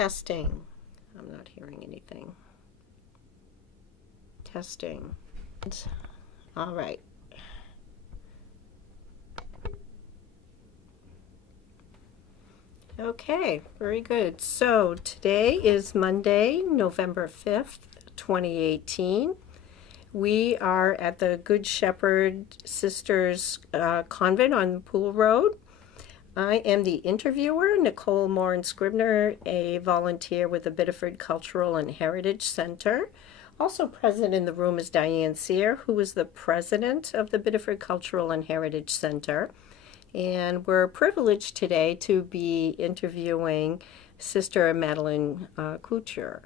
Testing. I'm not hearing anything. Testing. All right. Okay, very good. So today is Monday, November 5th, 2018. We are at the Good Shepherd Sisters Convent on Pool Road. I am the interviewer, Nicole Morin-Scribner, a volunteer with the Biddeford Cultural and Heritage Center. Also present in the room is Diane Sear, who is the president of the Biddeford Cultural and Heritage Center. And we're privileged today to be interviewing Sister Madeleine Couture.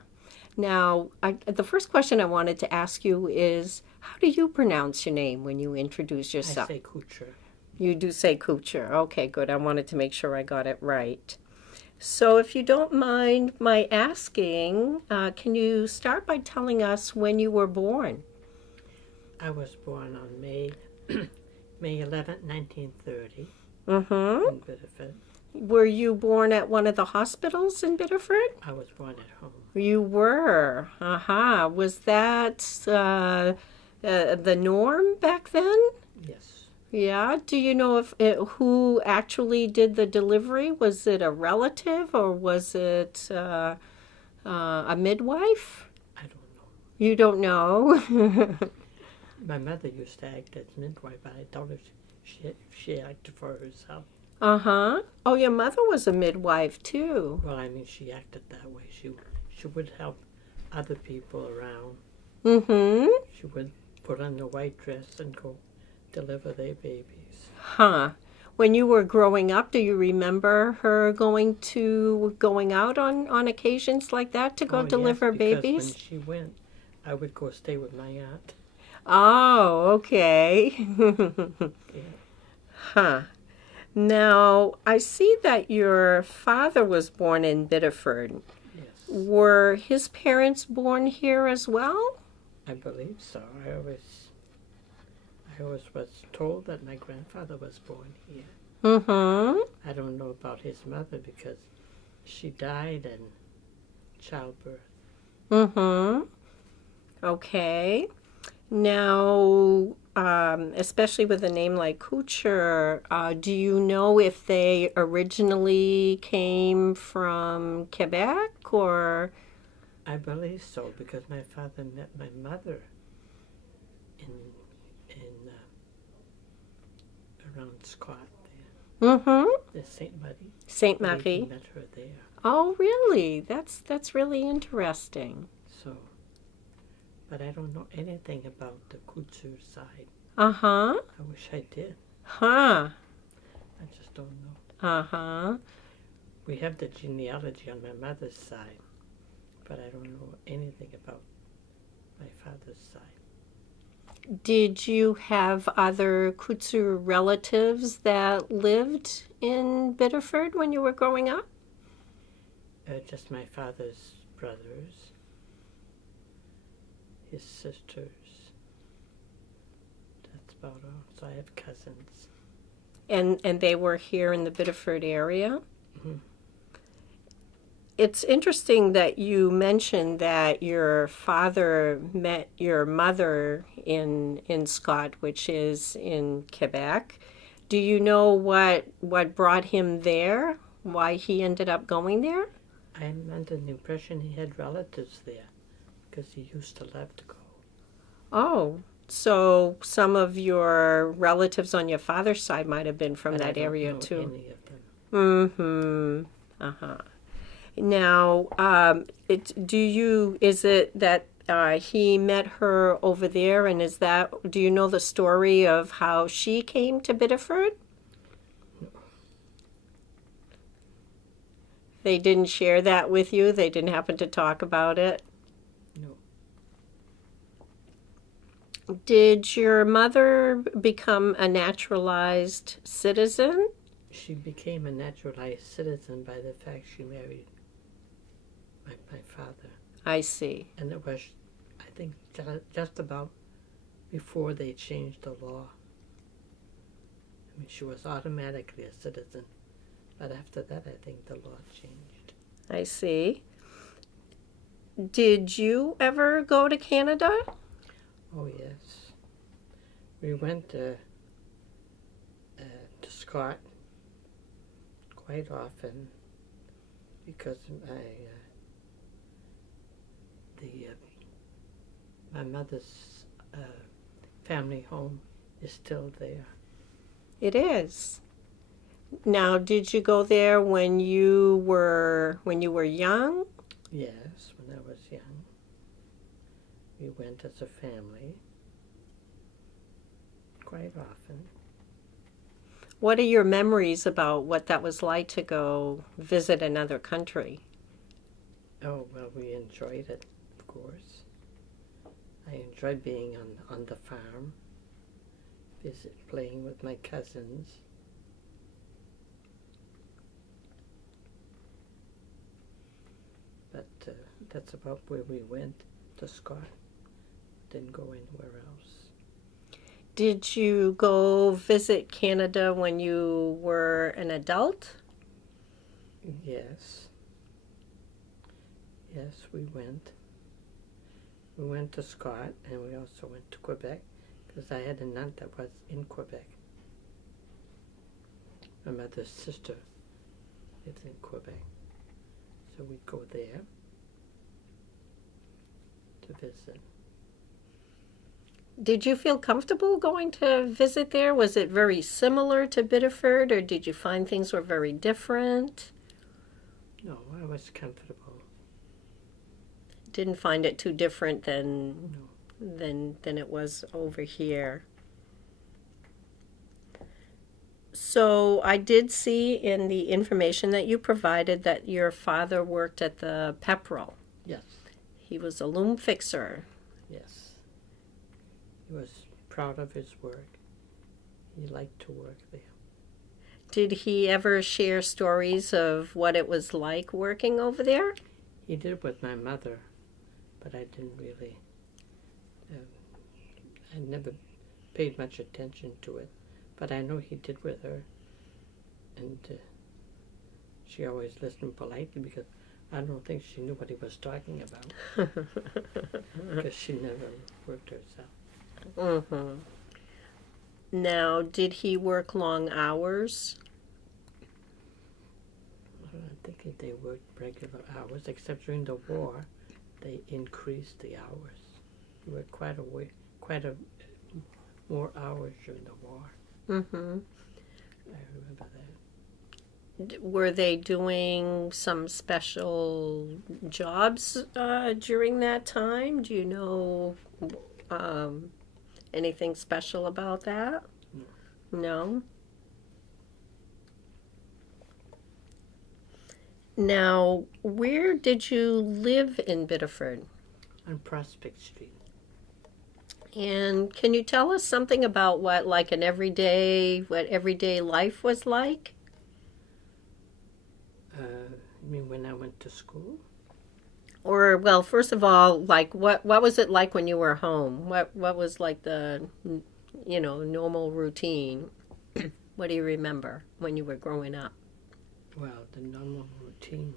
Now, the first question I wanted to ask you is, how do you pronounce your name when you introduce yourself? I say Couture. You do say Couture. Okay, good. I wanted to make sure I got it right. So if you don't mind my asking, can you start by telling us when you were born? I was born on May 11th, 1930 Mm-hmm. in Biddeford. Were you born at one of the hospitals in Biddeford? I was born at home. You were. Aha. Was that the norm back then? Yes. Yeah. Do you know who actually did the delivery? Was it a relative or was it a midwife? I don't know. You don't know? My mother used to act as midwife, but I doubt if she acted for herself. Uh-huh. Oh, your mother was a midwife too. Well, I mean, she acted that way. She would help other people around. Mm-hmm. She would put on the white dress and go deliver their babies. Huh. When you were growing up, do you remember her going out on occasions like that to go deliver babies? When she went, I would go stay with my aunt. Oh, okay. Yeah. Huh. Now, I see that your father was born in Biddeford. Yes. Were his parents born here as well? I believe so. I always was told that my grandfather was born here. Mm-hmm. I don't know about his mother because she died in childbirth. Mm-hmm. Okay. Now, especially with a name like Couture, do you know if they originally came from Quebec or? I believe so because my father met my mother in around Scott there. Mm-hmm. The Saint Marie. Saint He Marie. met her there. Oh, really? That's really interesting. So, but I don't know anything about the Couture side. Uh-huh. I wish I did. Huh. I just don't know. Uh-huh. We have the genealogy on my mother's side, but I don't know anything about my father's side. Did you have other Couture relatives that lived in Biddeford when you were growing up? Just my father's brothers, his sisters. That's about all. So I have cousins. And they were here in the Biddeford area? Mm-hmm. It's interesting that you mentioned that your father met your mother in Scott, which is in Quebec. Do you know what brought him there? Why he ended up going there? I'm under the impression he had relatives there because he used to love to go. Oh, so some of your relatives on your father's side might have been from that area too. I don't know any of them. Mm-hmm. Uh-huh. Now, is it that he met her over there, and do you know the story of how she came to Biddeford? No. They didn't share that with you? They didn't happen to talk about it? No. Did your mother become a naturalized citizen? She became a naturalized citizen by the fact she married my father. I see. And it was, I think, just about before they changed the law. I mean, she was automatically a citizen, but after that, I think the law changed. I see. Did you ever go to Canada? Oh, yes. We went to Scott quite often because my mother's family home is still there. It is. Now, did you go there when you were young? Yes, when I was young. We went as a family quite often. What are your memories about what that was like to go visit another country? Oh, well, we enjoyed it, of course. I enjoyed being on the farm, playing with my cousins. But that's about where we went to Scott. Didn't go anywhere else. Did you go visit Canada when you were an adult? Yes. Yes, we went. We went to Scott, and we also went to Quebec, because I had an aunt that was in Quebec. My mother's sister lives in Quebec. So we'd go there to visit. Did you feel comfortable going to visit there? Was it very similar to Biddeford, or did you find things were very different? No, I was comfortable. Didn't find it too different No. than it was over here. So I did see in the information that you provided that your father worked at the Pepperell. Yes. He was a loom fixer. Yes. He was proud of his work. He liked to work there. Did he ever share stories of what it was like working over there? He did with my mother, but I didn't really, I never paid much attention to it. But I know he did with her, and she always listened politely because I don't think she knew what he was talking about because she never worked herself. Mm-hmm. Now, did he work long hours? I don't think they worked regular hours, except during the war, they increased the hours. He worked quite a more hours during the war. Mm-hmm. I remember that. Were they doing some special jobs during that time? Do you know anything special about that? No. No? Now, where did you live in Biddeford? On Prospect Street. And can you tell us something about what everyday life was like? You mean when I went to school? Or, well, first of all, like what was it like when you were home? What was like the normal routine? What do you remember when you were growing up? Well, the normal routine.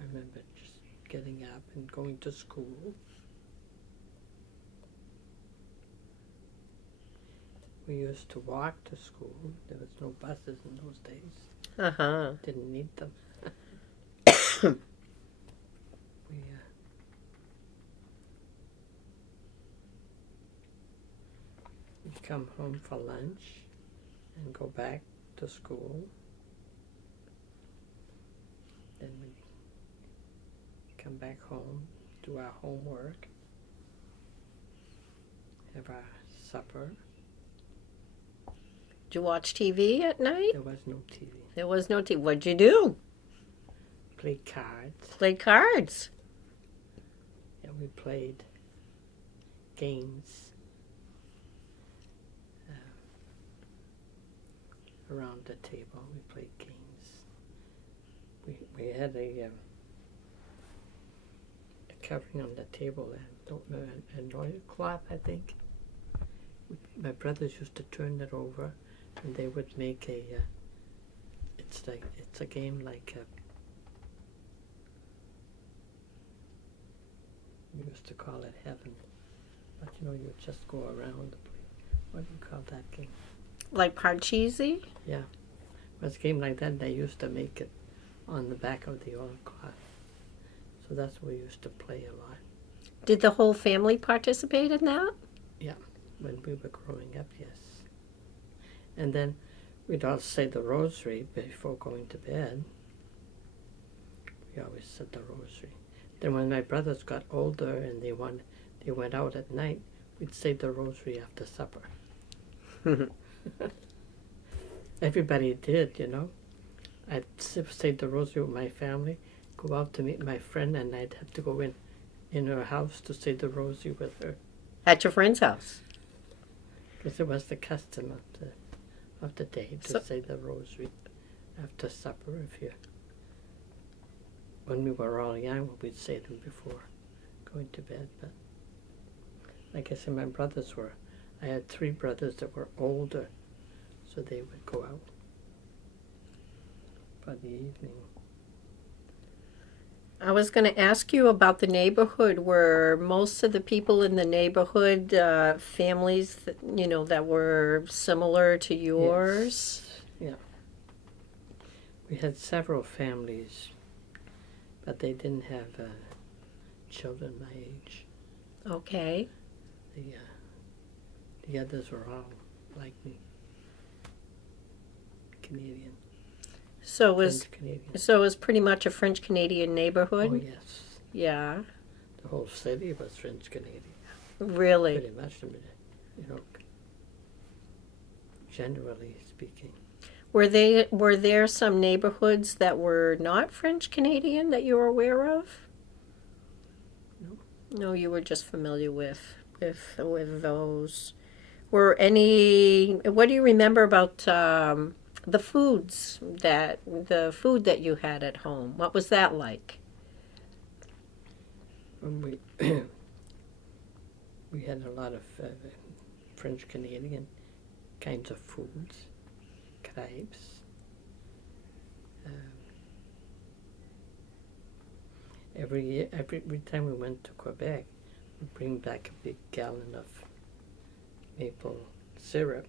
I remember just getting up and going to school. We used to walk to school. There was no buses in those days. Uh-huh. Didn't need them. We'd come home for lunch and go back to school. Then we'd come back home, do our homework, have our supper. Did you watch TV at night? There was no TV. There was no TV. What'd you do? Played cards. Played cards. Yeah, we played games around the table. We played games. We had a covering on the table, an oilcloth, I think. My brothers used to turn it over and they would make a. It's a game like we used to call it heaven, but you just go around the place. What do you call that game? Like Parcheesi? Yeah, it was a game like that. And they used to make it on the back of the oilcloth, so that's what we used to play a lot. Did the whole family participate in that? Yeah, when we were growing up, yes. And then we'd all say the rosary before going to bed. We always said the rosary. Then when my brothers got older and they went out at night, we'd say the rosary after supper. Everybody did. I'd say the rosary with my family, go out to meet my friend, and I'd have to go in her house to say the rosary with her. At your friend's house? Because it was the custom of the day to say the rosary after supper. When we were all young, we'd say them before going to bed. But like I said, I had 3 brothers that were older, so they would go out for the evening. I was going to ask you about the neighborhood. Were most of the people in the neighborhood families that were similar to yours? Yes. Yeah. We had several families, but they didn't have children my age. Okay. The others were all like me, Canadian. So it was pretty much a French-Canadian neighborhood? Oh, yes. Yeah. The whole city was French-Canadian. Really? Pretty much, generally speaking. Were there some neighborhoods that were not French-Canadian that you were aware of? No. No, you were just familiar with those. What do you remember about the food that you had at home? What was that like? We we had a lot of French-Canadian kinds of foods, crepes. Every time we went to Quebec, we'd bring back a big gallon of maple syrup.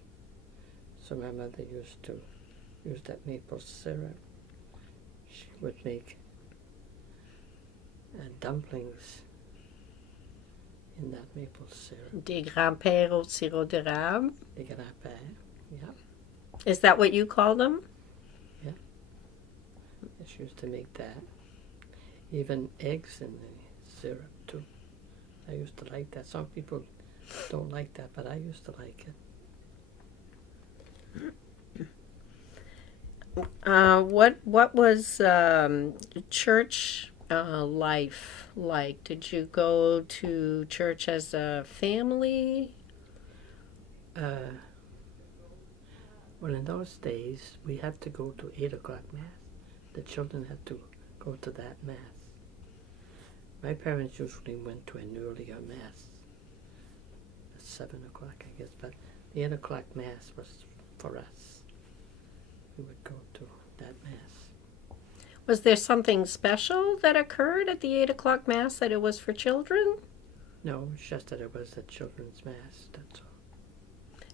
So my mother used to use that maple syrup. She would make dumplings in that maple syrup. Des grands-pères au sirop d'érable? Des grands-pères, yeah. Is that what you call them? Yeah. She used to make that. Even eggs in the syrup, too. I used to like that. Some people don't like that, but I used to like it. What was church life like? Did you go to church as a family? Well, in those days, we had to go to 8 o'clock Mass. The children had to go to that Mass. My parents usually went to an earlier Mass, at 7 o'clock, I guess, but the 8 o'clock Mass was for us. We would go to that Mass. Was there something special that occurred at the 8 o'clock Mass that it was for children? No, it's just that it was a children's Mass, that's all.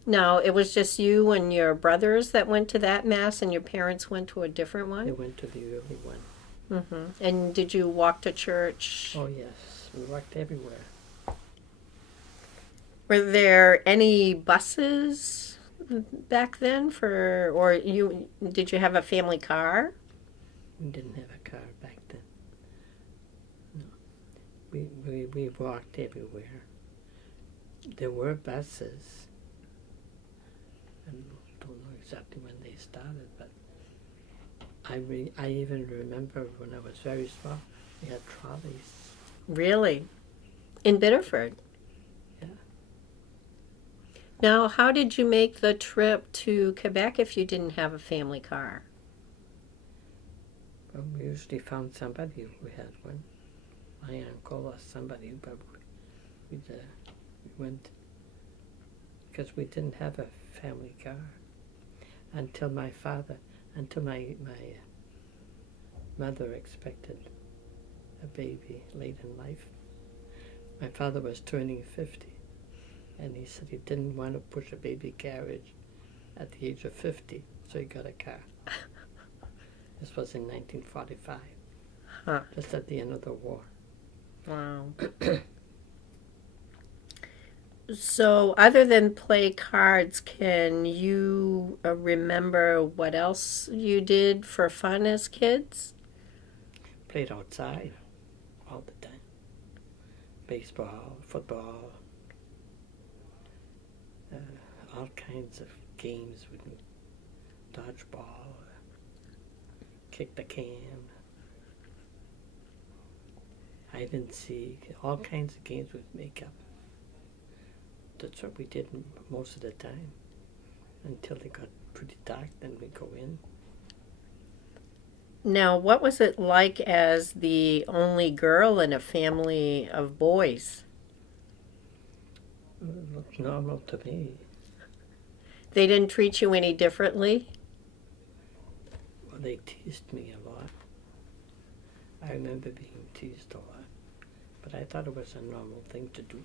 No, it was just you and your brothers that went to that Mass and your parents went to a different one? They went to the early one. Mm-hmm. And did you walk to church? Oh, yes. We walked everywhere. Were there any buses back then did you have a family car? We didn't have a car back then. No. We walked everywhere. There were buses. I don't know exactly when they started, but I even remember when I was very small, we had trolleys. Really? In Biddeford? Yeah. Now, how did you make the trip to Quebec if you didn't have a family car? Well, we usually found somebody who had one. My uncle or somebody, but we went because we didn't have a family car. until my mother expected a baby late in life. My father was turning 50, and he said he didn't want to push a baby carriage at the age of 50, so he got a car. This was in 1945, just at the end of the war. Wow. So, other than play cards, can you remember what else you did for fun as kids? Played outside all the time. Baseball, football, all kinds of games with dodgeball, kick the can, hide and seek, all kinds of games with makeup. That's what we did most of the time until it got pretty dark. Then we go in. Now, what was it like as the only girl in a family of boys? It looked normal to me. They didn't treat you any differently? Well, they teased me a lot. I remember being teased a lot, but I thought it was a normal thing to do.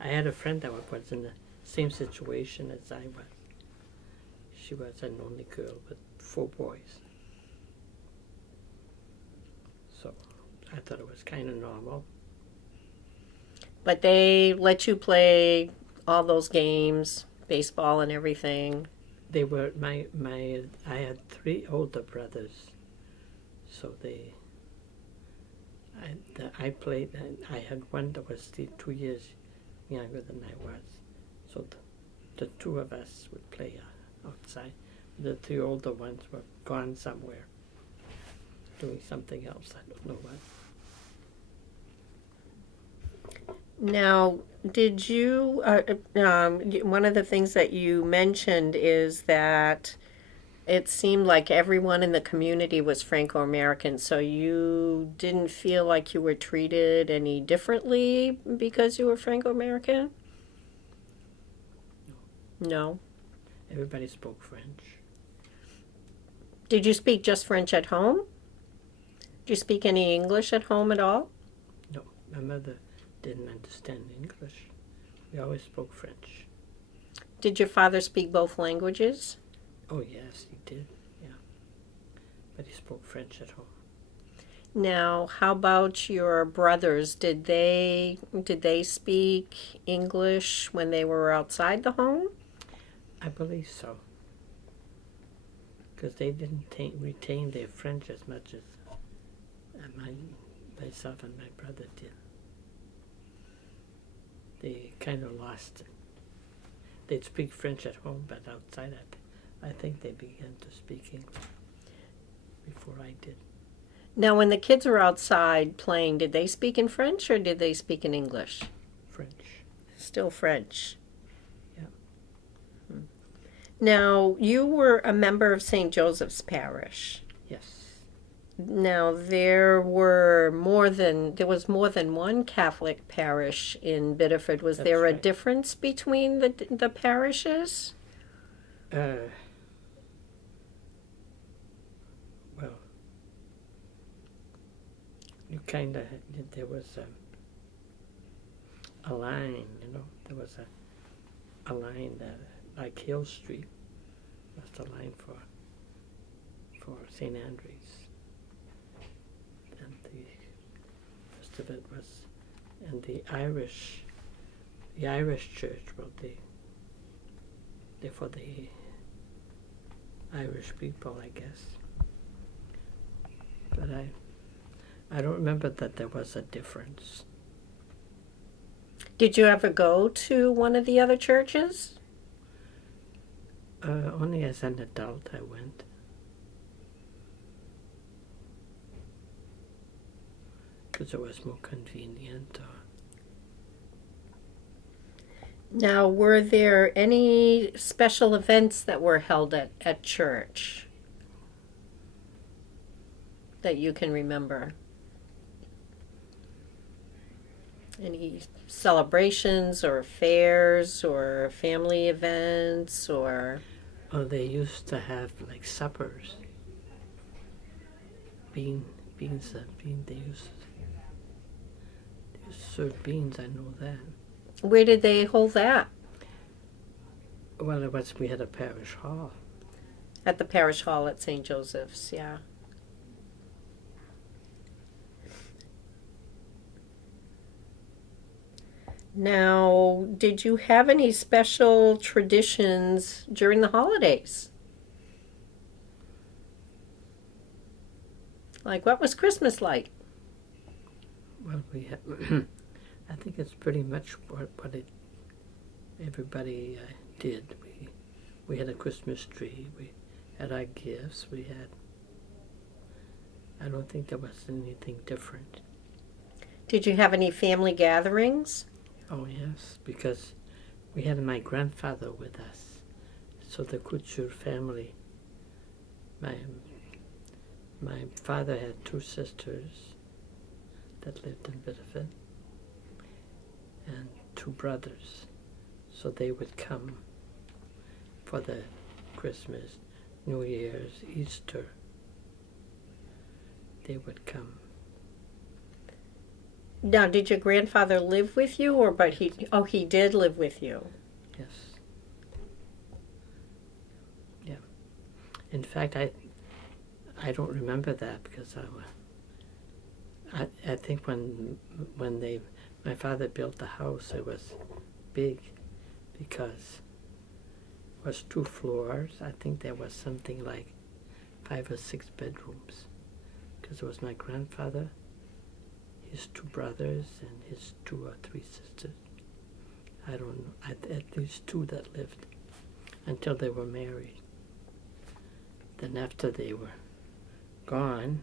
I had a friend that was in the same situation as I was. She was an only girl with 4 boys. So I thought it was kind of normal. But they let you play all those games, baseball and everything. They were I had 3 older brothers, so I played. I had one that was 2 years younger than I was, so the 2 of us would play outside. The 3 older ones were gone somewhere, doing something else. I don't know what. Now, did you, one of the things that you mentioned is that it seemed like everyone in the community was Franco-American, so you didn't feel like you were treated any differently because you were Franco-American? No. Everybody spoke French. Did you speak just French at home? Did you speak any English at home at all? No, my mother didn't understand English. We always spoke French. Did your father speak both languages? Oh yes, he did. Yeah, but he spoke French at home. Now, how about your brothers? Did they speak English when they were outside the home? I believe so, because they didn't retain their French as much as myself and my brother did. They kind of lost it. They'd speak French at home, but outside I think they began to speak English before I did. Now, when the kids were outside playing, did they speak in French or did they speak in English? French. Still French. Yeah. Now, you were a member of St. Joseph's Parish. Yes. Now, there was more than one Catholic parish in Biddeford. Was That's there a right. difference between the parishes? Well, you kind of, there was a line, there was a line that, like Hill Street, was the line for St. Andrews. And the rest of it was, and the Irish church, well, they're for the Irish people, I guess. But I don't remember that there was a difference. Did you ever go to one of the other churches? Only as an adult I went. Because it was more convenient. Now, were there any special events that were held at church that you can remember? Any celebrations or fairs or family events or... Oh, they used to have like suppers. Beans. They used to serve beans. I know that. Where did they hold that? Well, we had a parish hall. At the parish hall at St. Joseph's, yeah. Now, did you have any special traditions during the holidays? Like, what was Christmas like? Well, we had. I think it's pretty much what everybody did. We had a Christmas tree. We had our gifts. We had. I don't think there was anything different. Did you have any family gatherings? Oh yes, because we had my grandfather with us. So the Couture family. My father had 2 sisters that lived in Biddeford and 2 brothers. So they would come for the Christmas, New Year's, Easter. They would come. Now, did your grandfather live with you, or he did live with you? Yes. Yeah. In fact, I don't remember that because I think when my father built the house, it was big because it was 2 floors. I think there was something like 5 or 6 bedrooms because it was my grandfather, his 2 brothers, and his 2 or 3 sisters. I don't know, at least 2 that lived until they were married. Then after they were gone,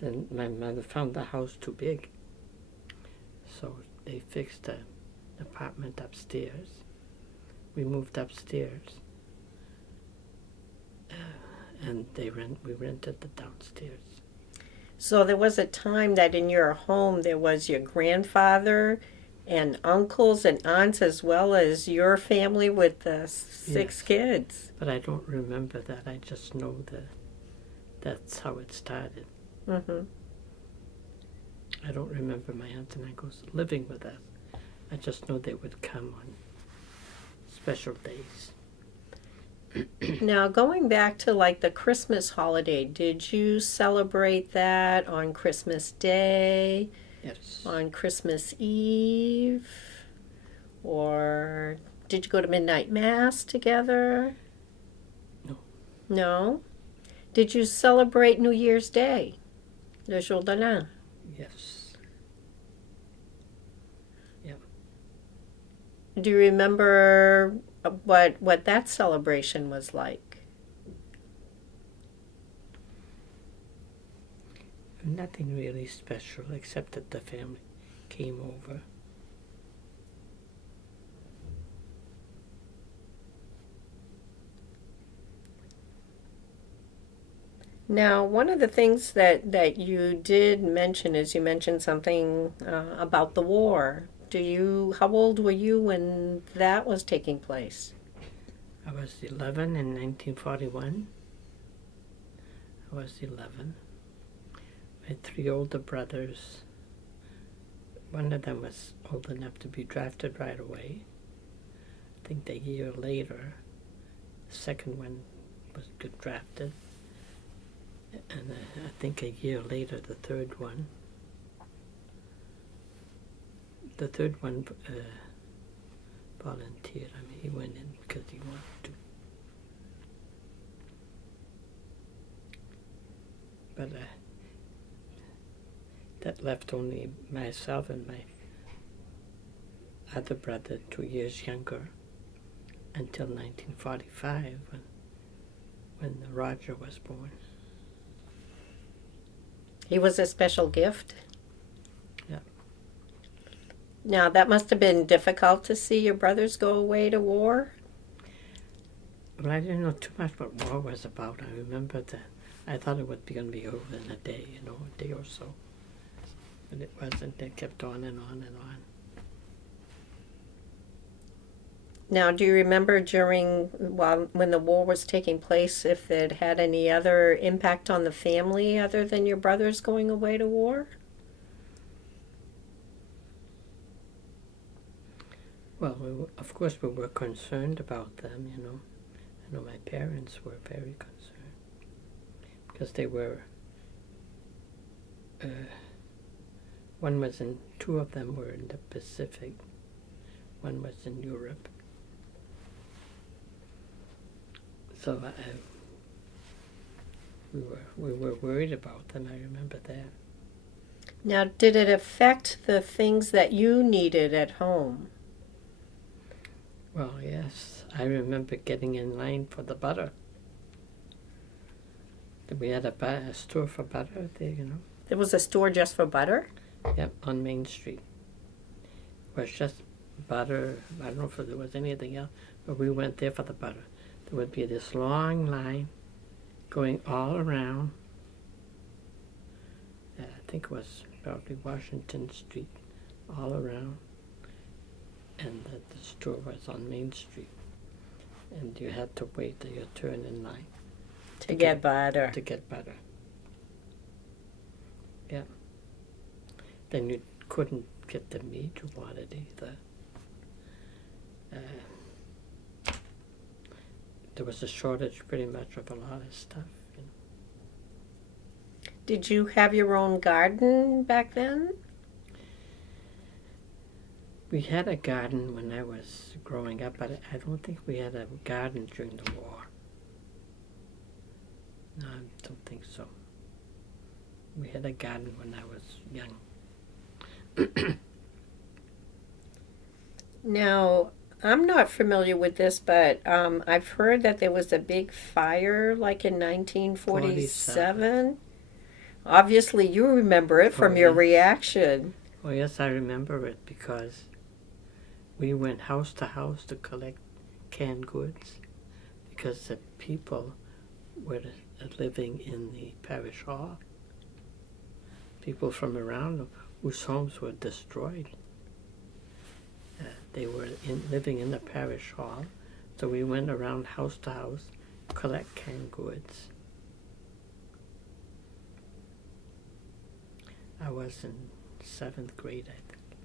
then my mother found the house too big. So they fixed an apartment upstairs. We moved upstairs. And we rented the downstairs. So there was a time that in your home there was your grandfather and uncles and aunts as well as your family with the 6 Yes. kids. But I don't remember that. I just know that that's how it started. Mm-hmm. I don't remember my aunts and uncles living with us. I just know they would come on special days. Now, going back to like the Christmas holiday, did you celebrate that on Christmas Day, Yes. on Christmas Eve, or did you go to midnight mass together? No. No? Did you celebrate New Year's Day, le jour de l'an? Yes. Yeah. Do you remember what that celebration was like? Nothing really special except that the family came over. Now, one of the things that you did mention is you mentioned something about the war. How old were you when that was taking place? I was 11 in 1941. I was 11. I had 3 older brothers. One of them was old enough to be drafted right away. I think a year later, the second one was good drafted. And I think a year later, the third one. The third one volunteered. I mean, he went in because he wanted to. But that left only myself and my other brother 2 years younger until 1945 when Roger was born. He was a special gift? Yeah. Now, that must have been difficult to see your brothers go away to war? Well, I didn't know too much what war was about. I remember that I thought it was going to be over in a day, a day or so. But it wasn't. It kept on and on and on. Now, do you remember when the war was taking place, if it had any other impact on the family other than your brothers going away to war? Well, of course we were concerned about them, you know. I know my parents were very concerned because they were, two of them were in the Pacific, one was in Europe. So we were worried about them, I remember that. Now, did it affect the things that you needed at home? Well, yes, I remember getting in line for the butter. We had a store for butter there, you know. There was a store just for butter? Yep, on Main Street. It was just butter. I don't know if there was anything else, but we went there for the butter. There would be this long line going all around. I think it was probably Washington Street, all around. And the store was on Main Street. And you had to wait till your turn in line. To get butter. To get butter. Yeah. Then you couldn't get the meat you wanted either. There was a shortage pretty much of a lot of stuff. You know. Did you have your own garden back then? We had a garden when I was growing up, but I don't think we had a garden during the war. No, I don't think so. We had a garden when I was young. Now, I'm not familiar with this, but I've heard that there was a big fire like in 1947. Obviously, you remember it from your reaction. Oh, yes, I remember it because we went house to house to collect canned goods because the people were living in the parish hall. People from around whose homes were destroyed. They were living in the parish hall, so we went around house to house, collect canned goods. I was in 7th grade, I think.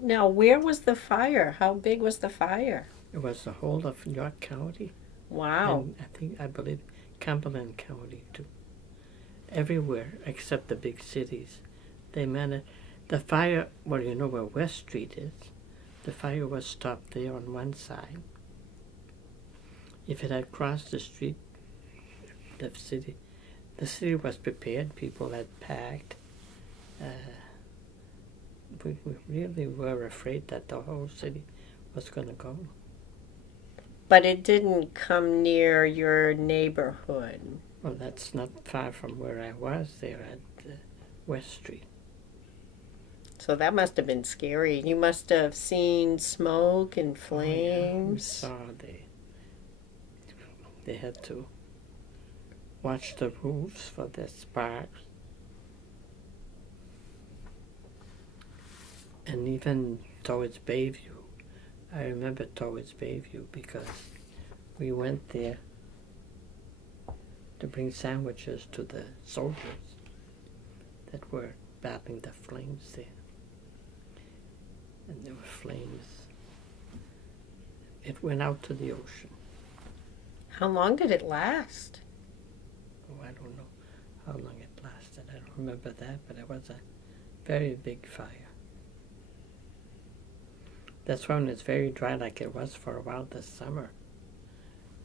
Now, where was the fire? How big was the fire? It was the whole of York County. Wow. And I believe Cumberland County too. Everywhere except the big cities. They managed. The fire, well, you know where West Street is. The fire was stopped there on one side. If it had crossed the street, the city was prepared. People had packed. We really were afraid that the whole city was going to go. But it didn't come near your neighborhood. Well, that's not far from where I was there at West Street. So that must have been scary. You must have seen smoke and flames. Oh, yeah. We saw they had to watch the roofs for the sparks. And even towards Bayview. I remember towards Bayview because we went there to bring sandwiches to the soldiers that were battling the flames there. And there were flames. It went out to the ocean. How long did it last? Oh, I don't know how long it lasted. I don't remember that, but it was a very big fire. That's when it's very dry like it was for a while this summer.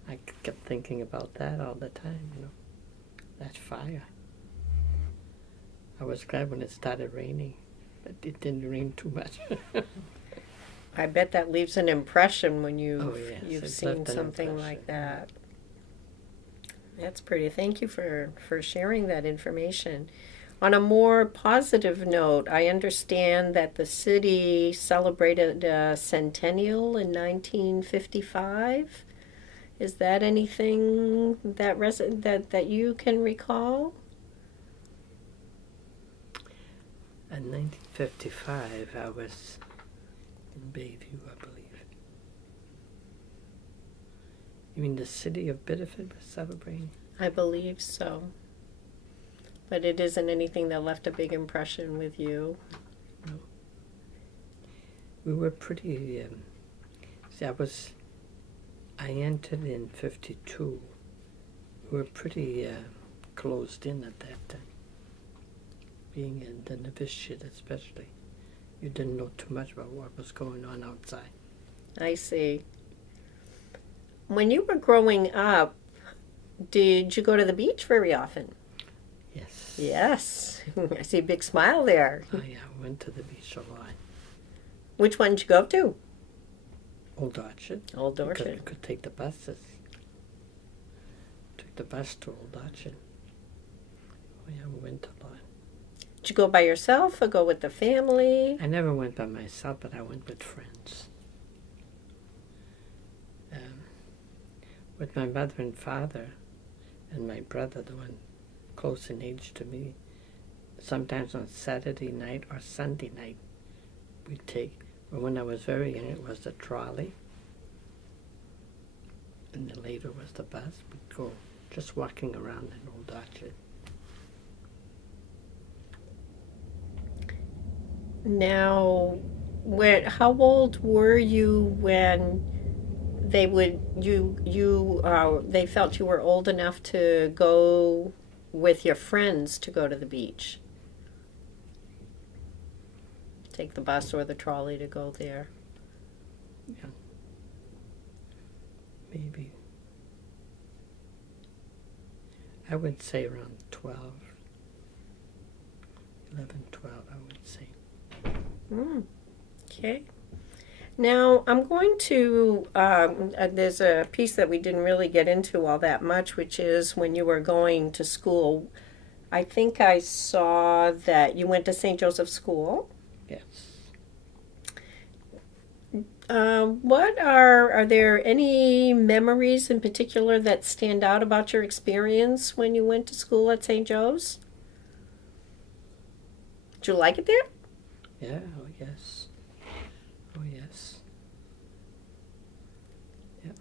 I kept thinking about that all the time, you know, that fire. I was glad when it started raining, but it didn't rain too much. I bet that leaves an impression when you've It seen left an something impression. like that. That's pretty. Thank you for sharing that information. On a more positive note, I understand that the city celebrated a centennial in 1955. Is that anything that you can recall? In 1955, I was in Bayview, I believe. You mean the city of Biddeford was celebrating? I believe so. But it isn't anything that left a big impression with you. No. We were pretty. See, I entered in 52. We were pretty closed in at that time. Being in the novitiate, especially, you didn't know too much about what was going on outside. I see. When you were growing up, did you go to the beach very often? Yes. Yes. I see a big smile there. Oh yeah, I went to the beach a lot. Which one did you go to? Old Orchard. Old Because Orchard. we could take the buses. Took the bus to Old Orchard. Oh yeah, we went a lot. Did you go by yourself or go with the family? I never went by myself, but I went with friends. With my mother and father and my brother, the one close in age to me, sometimes on Saturday night or Sunday night, we'd take, but when I was very young, it was the trolley, and then later was the bus. We'd go just walking around in Old Orchard. Now, how old were you when they felt you were old enough to go with your friends to go to the beach? Take the bus or the trolley to go there. Yeah. Maybe. I would say around 12. 11, 12, I would say. Okay. Now, I'm going to, there's a piece that we didn't really get into all that much, which is when you were going to school. I think I saw that you went to St. Joseph's School. Yes. Are there any memories in particular that stand out about your experience when you went to school at St. Joe's? Did you like it there? Yeah, oh yes. Oh yes. Yeah.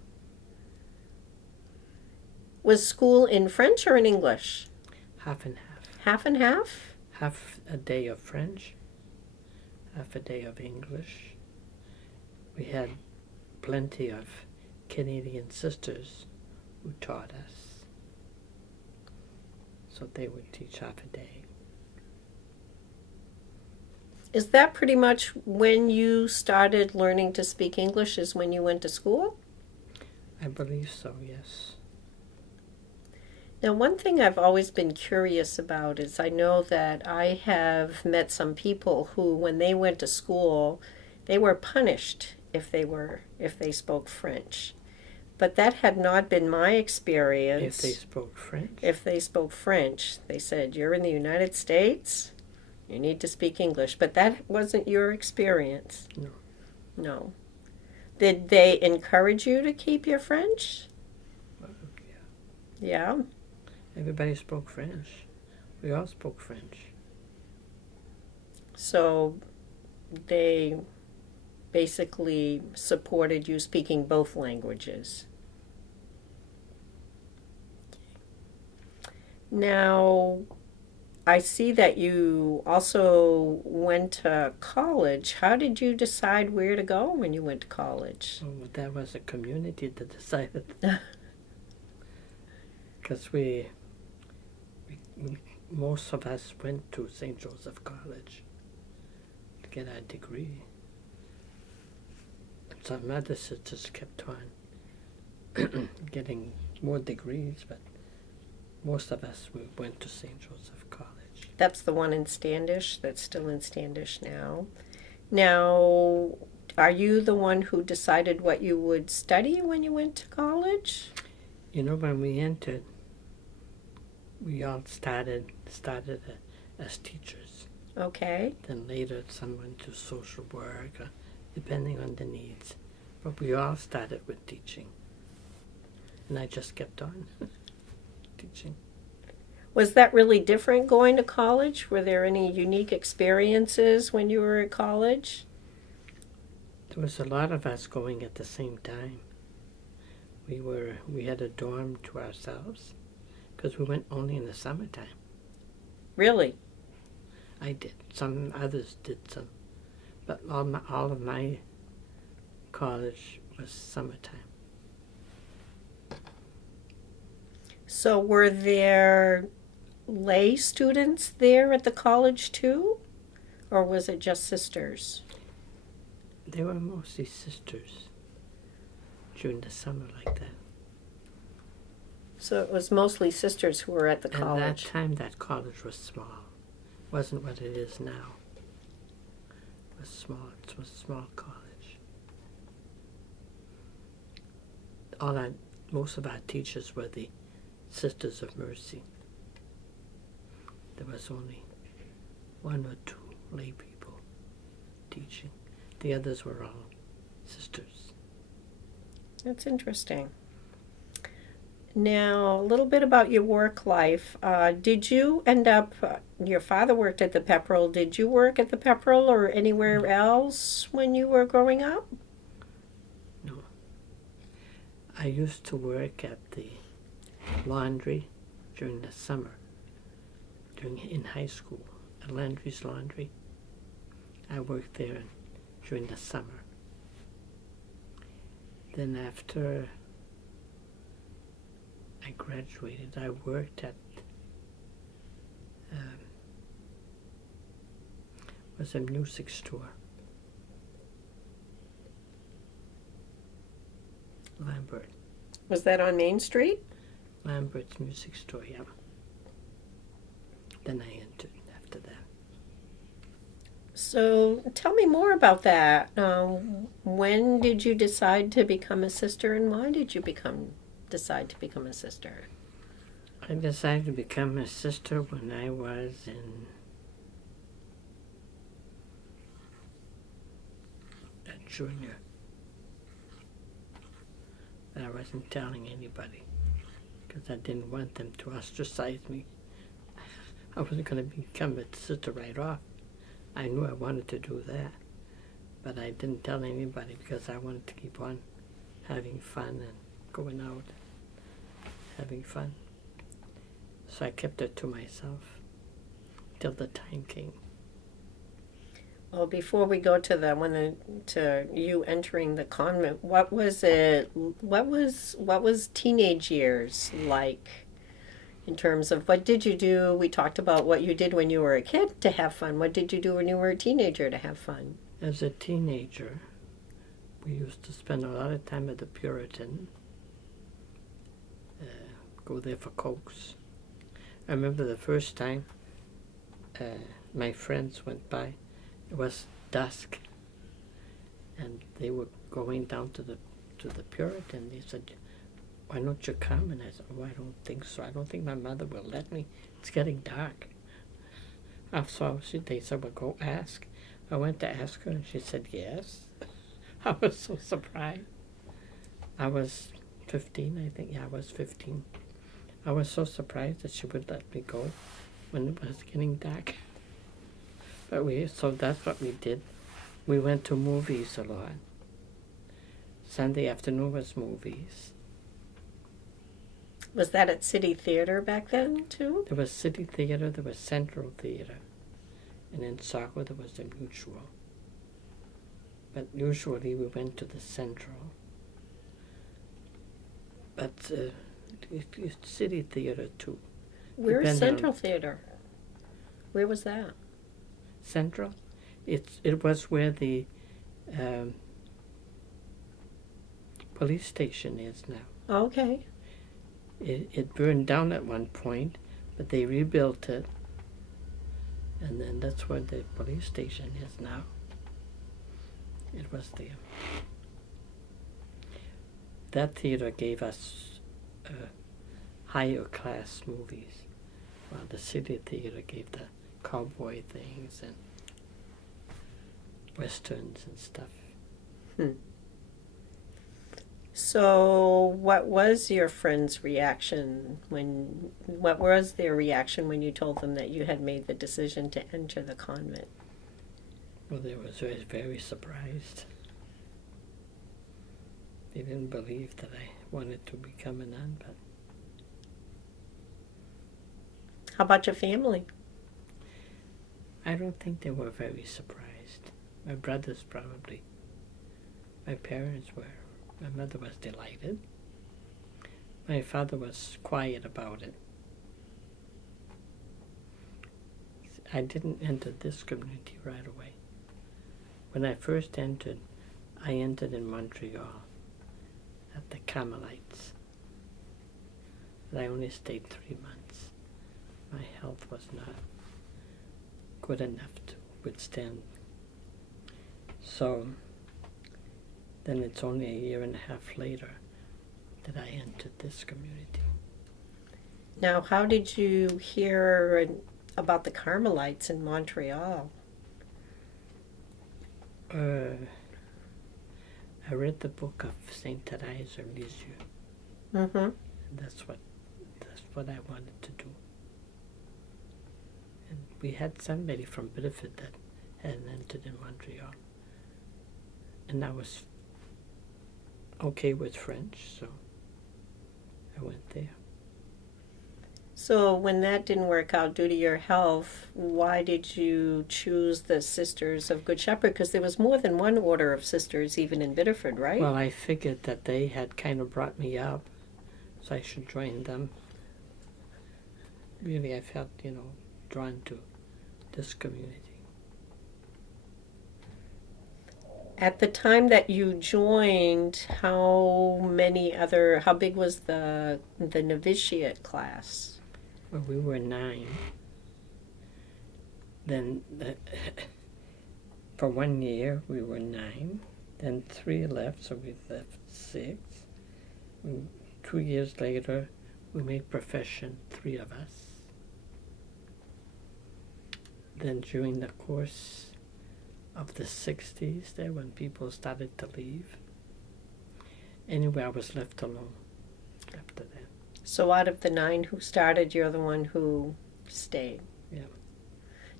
Was school in French or in English? Half and half. Half and half? Half a day of French, half a day of English. We had plenty of Canadian sisters who taught us. So they would teach half a day. Is that pretty much when you started learning to speak English, is when you went to school? I believe so, yes. Now, one thing I've always been curious about is I know that I have met some people who, when they went to school, they were punished if they spoke French. But that had not been my experience. If they spoke French? If they spoke French, they said, "You're in the United States, you need to speak English." But that wasn't your experience. No. No. Did they encourage you to keep your French? Yeah. Yeah. Everybody spoke French. We all spoke French. So they basically supported you speaking both languages. Now, I see that you also went to college. How did you decide where to go when you went to college? Oh, that was a community that decided. Because most of us went to St. Joseph College to get our degree. And some other sisters kept on getting more degrees, but most of us went to St. Joseph College. That's the one in Standish, that's still in Standish now. Now, are you the one who decided what you would study when you went to college? You know, when we entered, we all started as teachers. Okay. Then later some went to social work, depending on the needs. But we all started with teaching. And I just kept on teaching. Was that really different going to college? Were there any unique experiences when you were at college? There was a lot of us going at the same time. we had a dorm to ourselves because we went only in the summertime. Really? I did. Some others did some, but all of my college was summertime. So were there lay students there at the college too? Or was it just sisters? They were mostly sisters during the summer like that. So it was mostly sisters who were at the And college. that time, that college was small. Wasn't what it is now. It was small. It was a small college. Most of our teachers were the Sisters of Mercy. There was only one or two lay people teaching. The others were all sisters. That's interesting. Now, a little bit about your work life. Did you end up, your father worked at the Pepperell. Did you work at the Pepperell or anywhere else when you were growing up? No. I used to work at the laundry during the summer, in high school, at Landry's Laundry. I worked there during the summer. Then after I graduated, I worked at was a music store. Lambert. Was that on Main Street? Lambert's music store, yeah. Then I entered after that. So tell me more about that. When did you decide to become a sister, and why did you decide to become a sister? I decided to become a sister when I was in a junior. But I wasn't telling anybody because I didn't want them to ostracize me. I wasn't going to become a sister right off. I knew I wanted to do that, but I didn't tell anybody because I wanted to keep on having fun and going out, having fun. So I kept it to myself till the time came. Well, before we go to to you entering the convent, what was it? What was teenage years like? In terms of what did you do? We talked about what you did when you were a kid to have fun. What did you do when you were a teenager to have fun? As a teenager, we used to spend a lot of time at the Puritan, go there for Cokes. I remember the first time my friends went by. It was dusk, and they were going down to the Puritan. They said, "Why don't you come?" And I said, "Oh, I don't think so. I don't think my mother will let me. It's getting dark." So they said, "Well, go ask." I went to ask her, and she said yes. I was so surprised. I was 15, I think. Yeah, I was 15. I was so surprised that she would let me go when it was getting dark. But so that's what we did. We went to movies a lot. Sunday afternoon was movies. Was that at City Theater back then too? There was City Theater, there was Central Theater, and in Saco there was the Mutual. But usually we went to the Central. But it's City Theater too. Where's Central Theater? Where was that? Central? It was where the police station is now. Okay. It burned down at one point, but they rebuilt it, and then that's where the police station is now. It was there. That theater gave us higher class movies, while the City Theater gave the cowboy things and westerns and stuff. So, what was your friend's reaction what was their reaction when you told them that you had made the decision to enter the convent? Well, they were very, very surprised. They didn't believe that I wanted to become a nun, but How about your family? I don't think they were very surprised. My brothers probably. My parents were. My mother was delighted. My father was quiet about it. I didn't enter this community right away. When I first entered, I entered in Montreal at the Carmelites. But I only stayed 3 months. My health was not good enough to withstand. So then it's only a year and a half later that I entered this community. Now, how did you hear about the Carmelites in Montreal? I read the book of Saint Therese of Lisieux. Mm-hmm. And that's what I wanted to do. And we had somebody from Biddeford that had entered in Montreal. And I was okay with French, so I went there. So when that didn't work out due to your health, why did you choose the Sisters of Good Shepherd? Because there was more than one order of sisters even in Biddeford, right? Well, I figured that they had kind of brought me up, so I should join them. Really, I felt, drawn to this community. At the time that you joined, how big was the novitiate class? Well, we were 9. Then, for 1 year, we were 9. Then 3 left, so we left 6. 2 years later, we made profession, 3 of us. Then during the course of the 60s, there when people started to leave, anyway, I was left alone after that. So out of the 9 who started, you're the one who stayed. Yeah.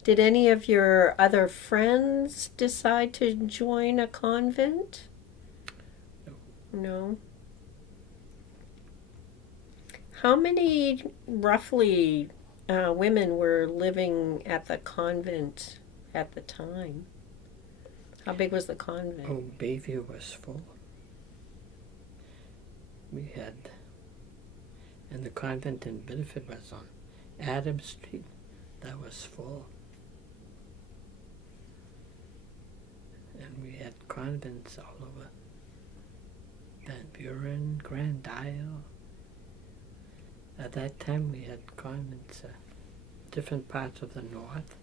Did any of your other friends decide to join a convent? No. No. How many, roughly, women were living at the convent at the time? How big was the convent? Oh, Bayview was full. We had, and the convent in Biddeford was on Adams Street. That was full. And we had convents all over Van Buren, Grand Isle. At that time, we had convents different parts of the north.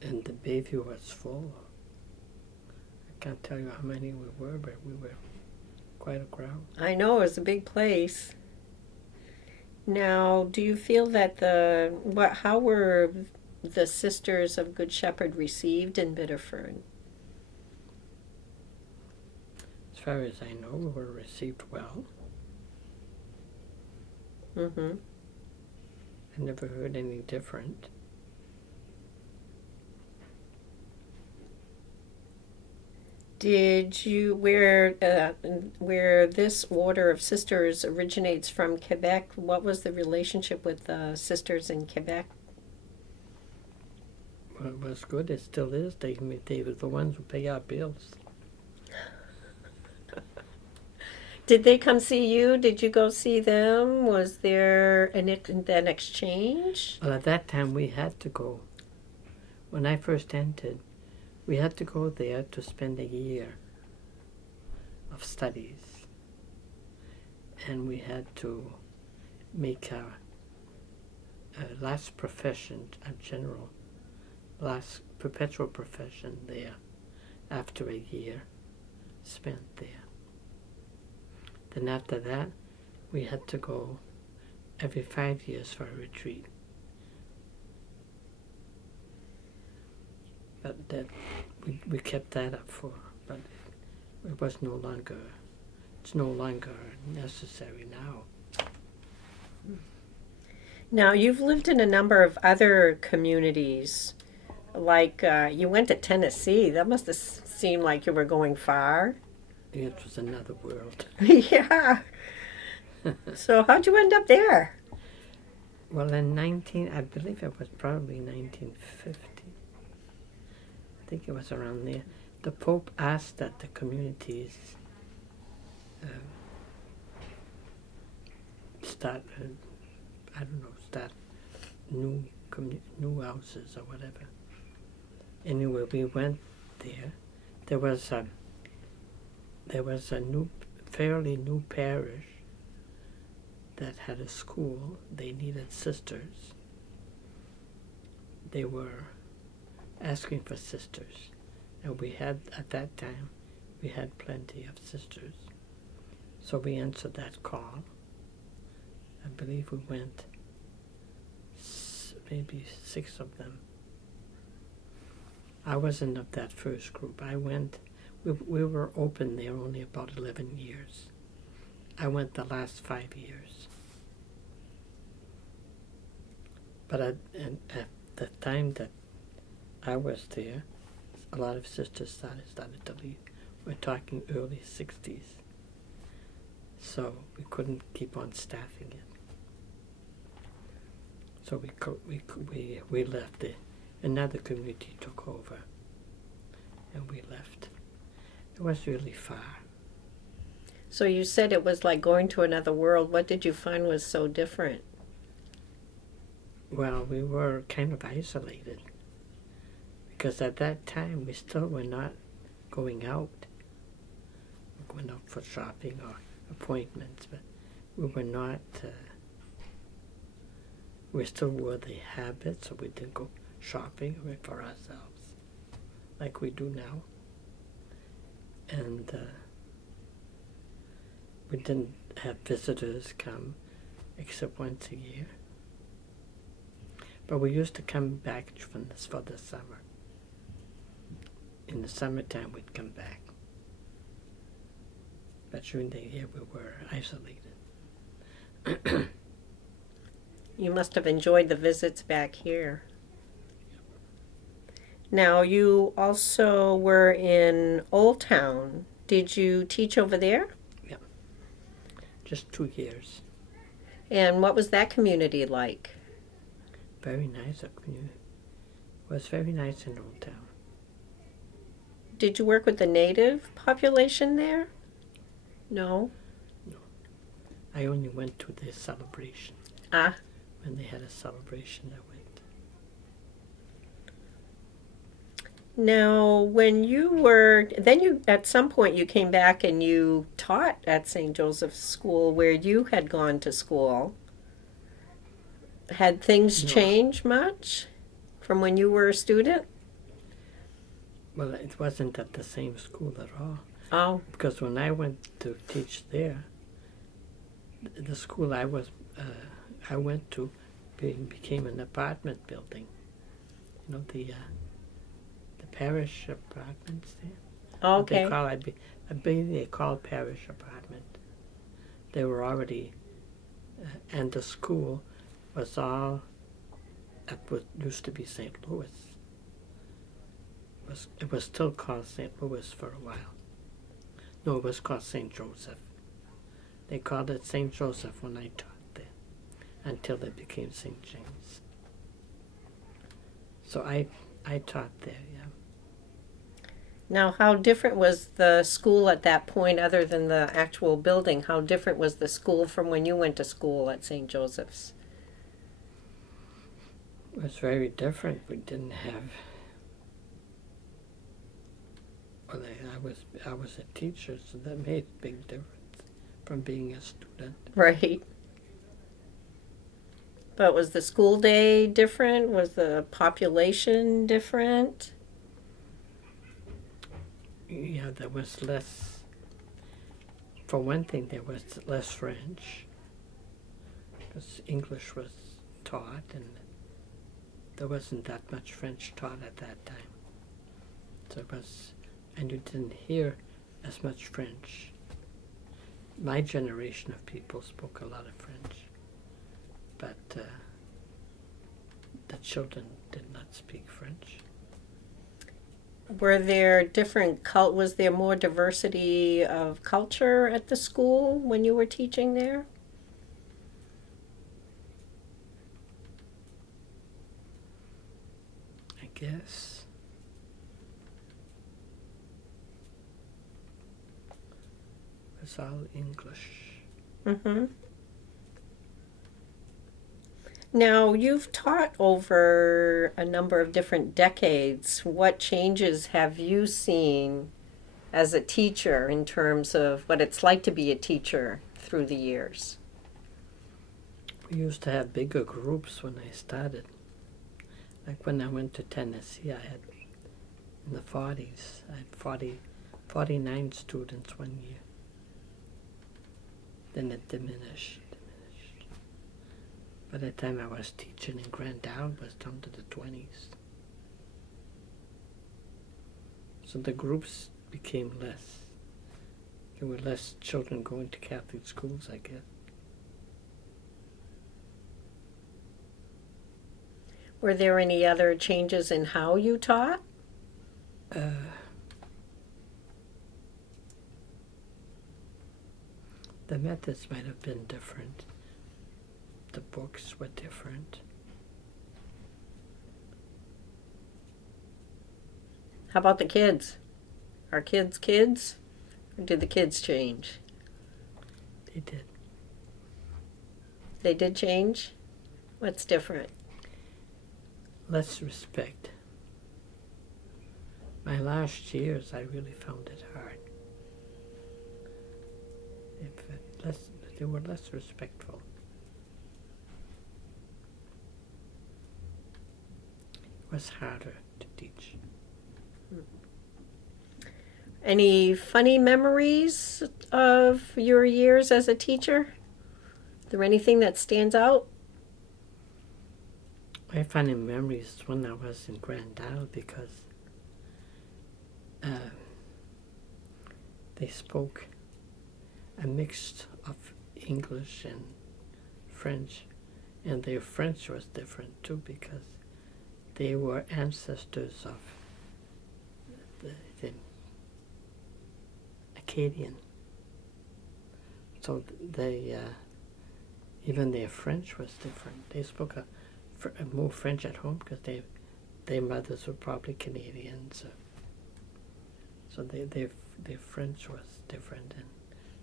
And the Bayview was full. I can't tell you how many we were, but we were quite a crowd. I know, it was a big place. Now, do you feel that how were the Sisters of Good Shepherd received in Biddeford? As far as I know, we were received well. Mm-hmm. I never heard any different. Did you, where this order of sisters originates from Quebec, what was the relationship with the sisters in Quebec? Well, it was good. It still is. They were the ones who pay our bills. Did they come see you? Did you go see them? Was there an exchange? Well, at that time, we had to go. When I first entered, we had to go there to spend a year of studies. And we had to make our last profession, last perpetual profession there after a year spent there. Then after that, we had to go every 5 years for a retreat. But that we kept that up for, but it was no longer. It's no longer necessary now. Now, you've lived in a number of other communities. like you went to Tennessee. That must have seemed like you were going far. It was another world. Yeah. So how'd you end up there? Well, I believe it was probably 1950. I think it was around there. The Pope asked that the communities start, start new houses or whatever. Anyway, we went there. There was a fairly new parish that had a school. They needed sisters. They were asking for sisters, and at that time we had plenty of sisters. So we answered that call. I believe we went maybe 6 of them. I wasn't of that first group. I went. We were open there only about 11 years. I went the last 5 years. But at the time that I was there, a lot of sisters started to leave. We're talking early 60s. So we couldn't keep on staffing it. So we left it. Another community took over, and we left. It was really far. So you said it was like going to another world. What did you find was so different? Well, we were kind of isolated because at that time we still were not going out. We went out for shopping or appointments, but we were not. We still wore the habit, so we didn't go shopping for ourselves like we do now. And we didn't have visitors come except once a year. But we used to come back for the summer. In the summertime, we'd come back. But during the year, we were isolated. You must have enjoyed the visits back here. Now, you also were in Old Town. Did you teach over there? Yeah. Just 2 years. And what was that community like? Very nice. It was very nice in Old Town. Did you work with the native population there? No? No. I only went to the celebration. Ah. When they had a celebration, I went. Now, when you were, then you, at some point you came back and you taught at St. Joseph's School where you had gone to school. Had things changed much from when you were a student? Well, it wasn't at the same school at all. Oh. Because when I went to teach there, the school I went to became an apartment building. You know, the parish apartments there. Okay. I believe they call parish apartment. They were already, and the school was all at what used to be St. Louis. It was still called St. Louis for a while. No, it was called St. Joseph. They called it St. Joseph when I taught there, until it became St. James. So I taught there, yeah. Now, how different was the school at that point, other than the actual building? How different was the school from when you went to school at St. Joseph's? It was very different. We didn't have. Well, I was a teacher, so that made a big difference from being a student. Right. But was the school day different? Was the population different? Yeah, there was less. For one thing, there was less French, because English was taught, and there wasn't that much French taught at that time. So it was, and you didn't hear as much French. My generation of people spoke a lot of French, but the children did not speak French. Were there was there more diversity of culture at the school when you were teaching there? I guess. It's all English. Mm-hmm. Now, you've taught over a number of different decades. What changes have you seen as a teacher in terms of what it's like to be a teacher through the years? We used to have bigger groups when I started. Like when I went to Tennessee, I had in the 40s, I had 49 students one year. Then it diminished. By the time I was teaching in Grand Isle, it was down to the 20s. So the groups became less. There were less children going to Catholic schools, I guess. Were there any other changes in how you taught? The methods might have been different. The books were different. How about the kids? Are kids kids? Or did the kids change? They did. They did change? What's different? Less respect. My last years, I really found it hard. They were less respectful. It was harder to teach. Any funny memories of your years as a teacher? Is there anything that stands out? My funny memories when I was in Grand Isle because they spoke a mix of English and French, and their French was different too because they were ancestors of the Acadian. So they even their French was different. They spoke more French at home because their mothers were probably Canadians. So their French was different and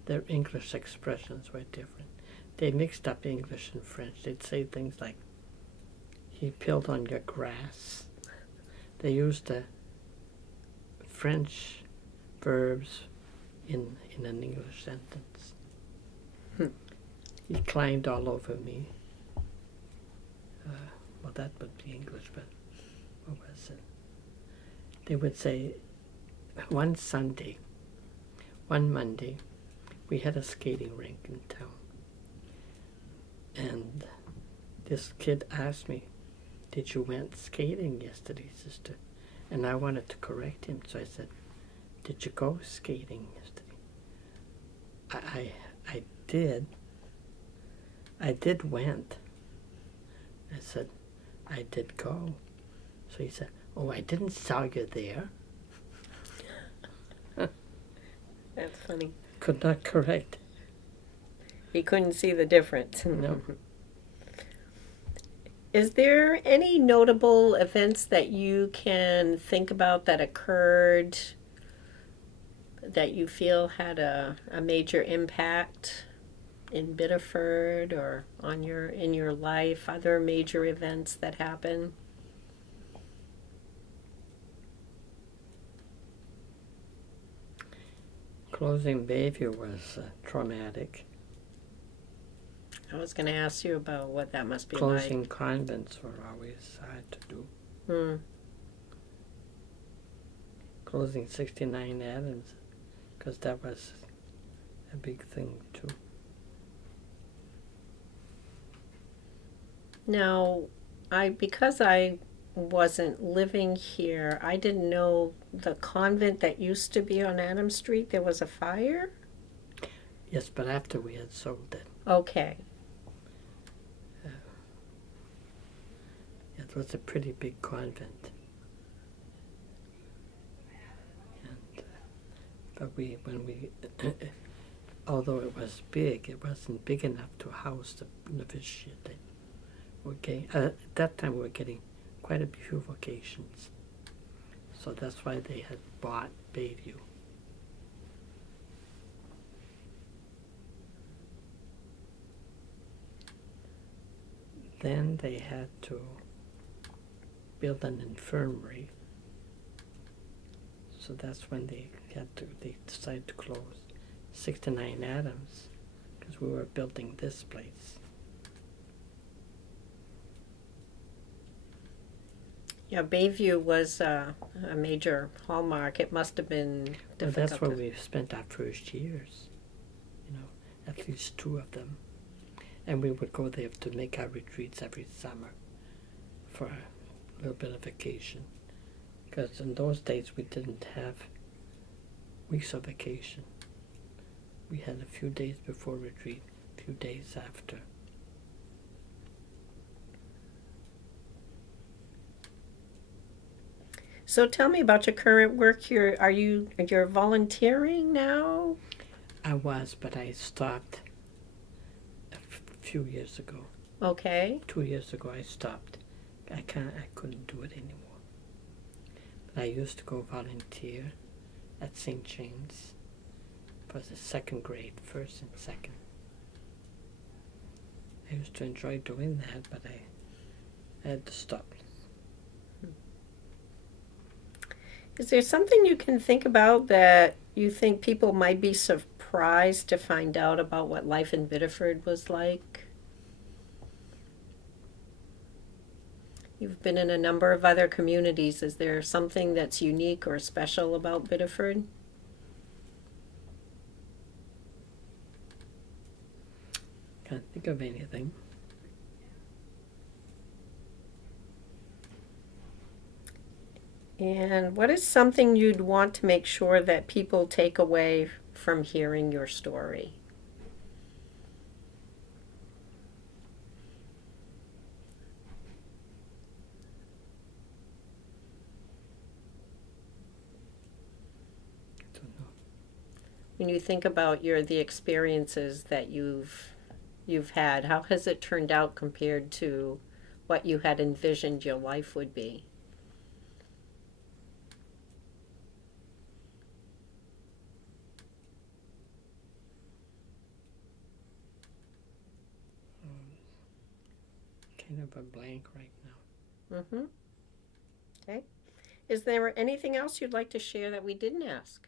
their English expressions were different. They mixed up English and French. They'd say things like, "He peeled on your grass." They used the French verbs in an English sentence. He climbed all over me. Well, that would be English, but what was it? They would say, one Monday, we had a skating rink in town. And this kid asked me, "Did you went skating yesterday, sister?" And I wanted to correct him, so I said, "Did you go skating yesterday?" I did. I did went. I said, "I did go." So he said, "Oh, I didn't saw you there." That's funny. Could not correct. He couldn't see the difference. No. Is there any notable events that you can think about that occurred that you feel had a major impact in Biddeford or in your life? Other major events that happen? Closing Bayview was traumatic. I was going to ask you about what that must be Closing convents were always hard to do. like. Closing 69 Adams, because that was a big thing too. Now, because I wasn't living here, I didn't know the convent that used to be on Adams Street, there was a fire? Yes, but after we had sold it. Okay. It was a pretty big convent. But when we, although it was big, it wasn't big enough to house the fish yet. Okay, at that time we were getting quite a few vacations. So that's why they had bought Bayview. Then they had to build an infirmary. So that's when they decided to close 69 Adams, because we were building this place. Yeah, Bayview was a major hallmark. It must have been Well, difficult. that's where we spent our first years, at least 2 of them. And we would go there to make our retreats every summer for a little bit of vacation. Because in those days we didn't have weeks of vacation. We had a few days before retreat, a few days after. So tell me about your current work here. You're volunteering now? I was, but I stopped a few years ago. Okay. 2 years ago I stopped. I couldn't do it anymore. But I used to go volunteer at St. James for the 2nd grade, 1st and 2nd. I used to enjoy doing that, but I had to stop. Is there something you can think about that you think people might be surprised to find out about what life in Biddeford was like? You've been in a number of other communities. Is there something that's unique or special about Biddeford? Can't think of anything. And what is something you'd want to make sure that people take away from hearing your story? I don't know. When you think about the experiences that you've had, how has it turned out compared to what you had envisioned your life would be? Kind of a blank right now. Mm-hmm. Okay. Is there anything else you'd like to share that we didn't ask?